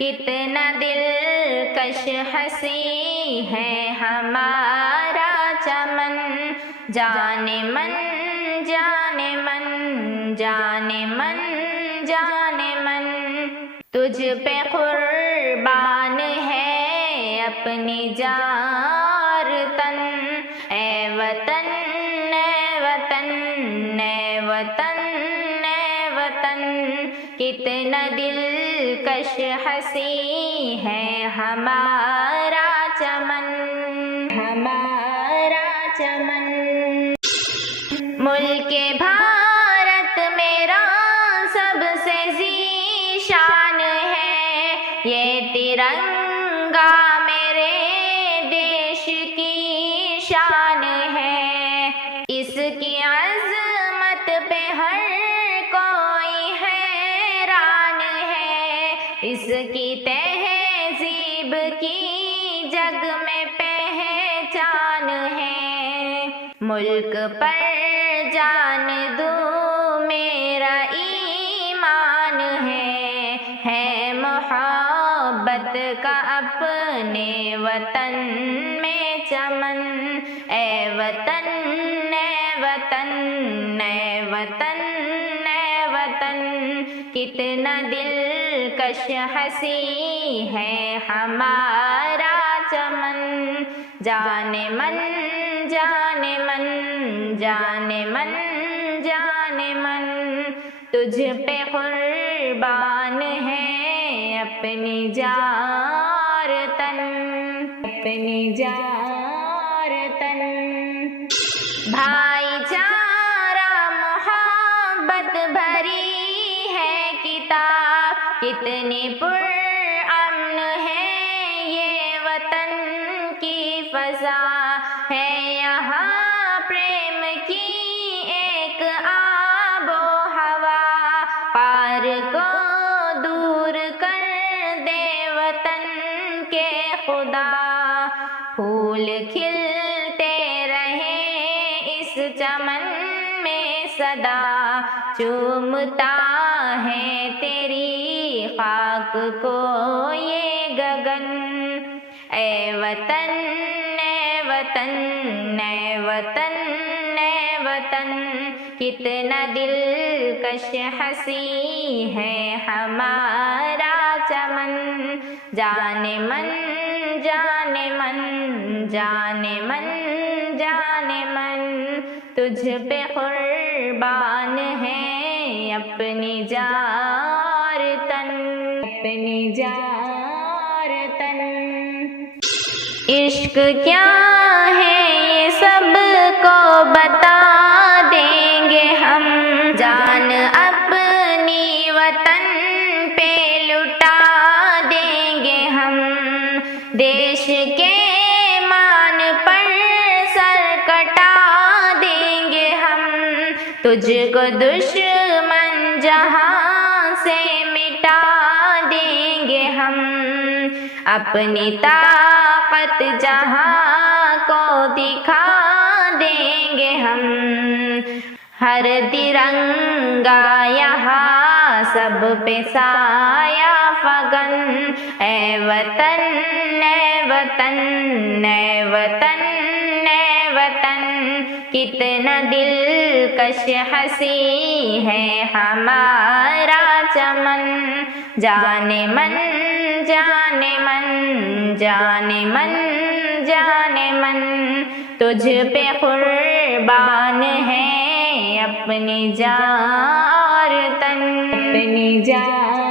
کتنا دلکش ہنسی ہے ہمارا چمن، جانے من جانے من جانے من جانے من، تجھ پہ قربان ہے اپنی جار تن، اے وطن اے وطن اے وطن اے وطن، کتنا دلکش ہنسی ہے ہمارا چمن، ہمارا چمن۔ ملک بھارت میرا سب سے ذیشان ہے، یہ ترنگا میرے دیش کی شان ہے، اس کی عظمت پہ ہر کوئی حیران ہے، اس کی تہذیب کی جگ میں پہچان ہے، ملک پر جان دوں میرا ایمان ہے محبت کا اپنے وطن میں چمن، اے وطن اے وطن اے وطن اے وطن، کتنا دلکش ہنسی ہے ہمارا چمن، جانے من جانے من جانے من جانے من، تجھ پہ قربان ہے اپنی جار تن، اپنی جار تن۔ بھائی چارہ محبت بھری ہے کتاب، کتنی پرامن ہے یہ وطن کی فضا، ہے یہاں پریم کی ایک آب و ہوا، پار کو دور کر دے وطن کے خدا، پھول کھلتے رہے اس چمن میں سدا، چومتا ہے تیری خاک کو یہ گگن، اے وطن اے وطن اے وطن اے وطن، کتنا دلکش ہنسی ہے ہمارا چمن، جانے من جانے من جانے من جانے من، تجھ پہ قربان ہے اپنی جار تن، اپنی جار تن۔ عشق کیا ہے یہ سب کو بتا دیں گے ہم، جان اپنی وطن پہ لٹا دیں گے ہم، دیش کے مان پر سر کٹا دیں گے ہم، تجھ کو دشمن جہاں سے مٹا دیں گے ہم، اپنی طاقت جہاں کو دکھا دیں گے ہم، ہر ترنگا یہاں سب پہ سایہ فگن، اے وطن اے وطن اے وطن اے وطن، کتنا دلکش ہنسی ہے ہمارا چمن، جانے من جانے من جانے من جانے من، تجھ پہ قربان ہے اپنی جار تن، اپنی جار